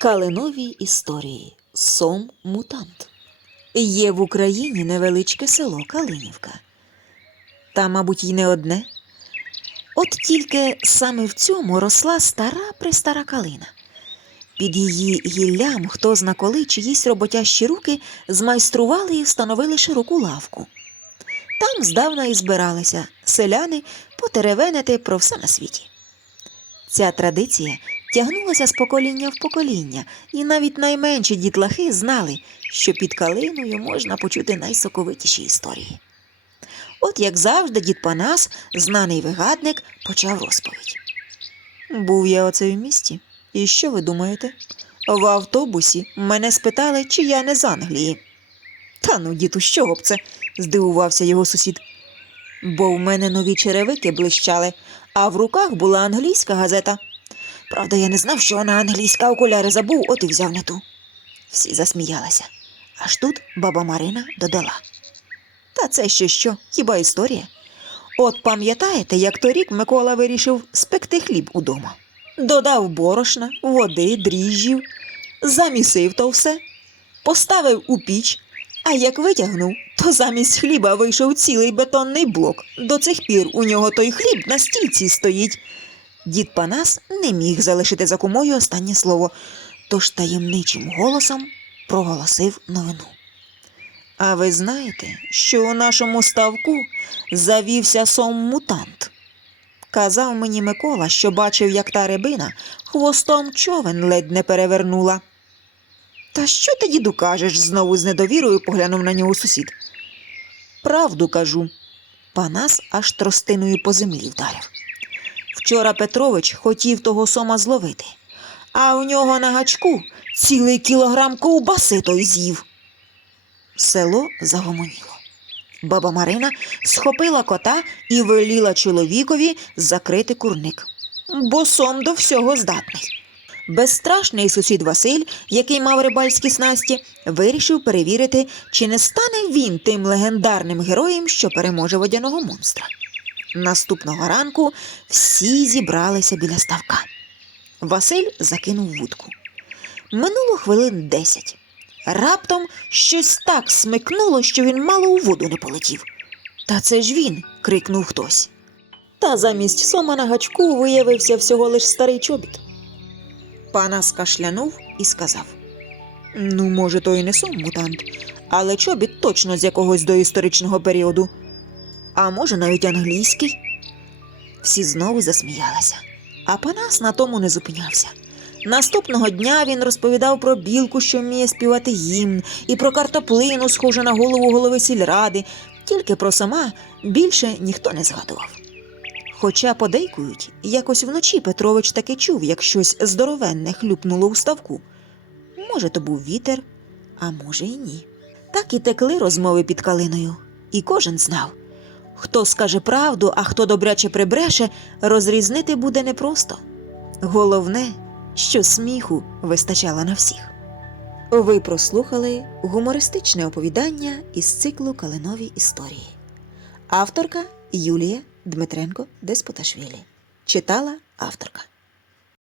Калинові історії Сом Мутант. Є в Україні невеличке село Калинівка. Та, мабуть, й не одне. От тільки саме в цьому росла стара престара калина. Під її гіллям хто зна коли чиїсь роботящі руки змайстрували і встановили широку лавку. Там здавна і збиралися селяни потеревенити про все на світі. Ця традиція тягнулася з покоління в покоління, і навіть найменші дітлахи знали, що під калиною можна почути найсоковитіші історії. От як завжди, дід Панас, знаний вигадник, почав розповідь. Був я оце в місті. І що ви думаєте? В автобусі мене спитали, чи я не з Англії. Та ну, діду, чого б це? здивувався його сусід. Бо в мене нові черевики блищали, а в руках була англійська газета. Правда, я не знав, що вона англійська, окуляри забув, от і взяв не ту. Всі засміялися. Аж тут баба Марина додала. Та це ще що, хіба історія? От пам'ятаєте, як торік Микола вирішив спекти хліб удома. Додав борошна, води, дріжджів, замісив то все, поставив у піч, а як витягнув, то замість хліба вийшов цілий бетонний блок. До цих пір у нього той хліб на стільці стоїть. Дід Панас не міг залишити за кумою останнє слово, тож таємничим голосом проголосив новину. А ви знаєте, що у нашому ставку завівся сом мутант? Казав мені Микола, що бачив, як та рибина хвостом човен ледь не перевернула. Та що ти, діду, кажеш? знову з недовірою поглянув на нього сусід. Правду кажу. Панас аж тростиною по землі вдарив. Вчора Петрович хотів того сома зловити, а у нього на гачку цілий кілограм ковбаси той з'їв. Село загомоніло. Баба Марина схопила кота і веліла чоловікові закрити курник, бо сом до всього здатний. Безстрашний сусід Василь, який мав рибальські снасті, вирішив перевірити, чи не стане він тим легендарним героєм, що переможе водяного монстра. Наступного ранку всі зібралися біля ставка. Василь закинув вудку. Минуло хвилин десять. Раптом щось так смикнуло, що він мало у воду не полетів. Та це ж він. крикнув хтось. Та замість сома на гачку виявився всього лиш старий чобіт. Пана скашлянув і сказав: Ну, може, то і не сом мутант, але чобіт точно з якогось доісторичного періоду. А може, навіть англійський. Всі знову засміялися. А Панас на тому не зупинявся. Наступного дня він розповідав про білку, що вміє співати гімн, і про картоплину, схожу на голову голови сільради, тільки про сама більше ніхто не згадував. Хоча подейкують, якось вночі Петрович таки чув, як щось здоровенне хлюпнуло у ставку. Може, то був вітер, а може, й ні. Так і текли розмови під калиною, і кожен знав. Хто скаже правду, а хто добряче прибреше, розрізнити буде непросто. Головне, що сміху вистачало на всіх. Ви прослухали гумористичне оповідання із циклу Калинові історії. Авторка Юлія Дмитренко Деспоташвілі. Читала авторка.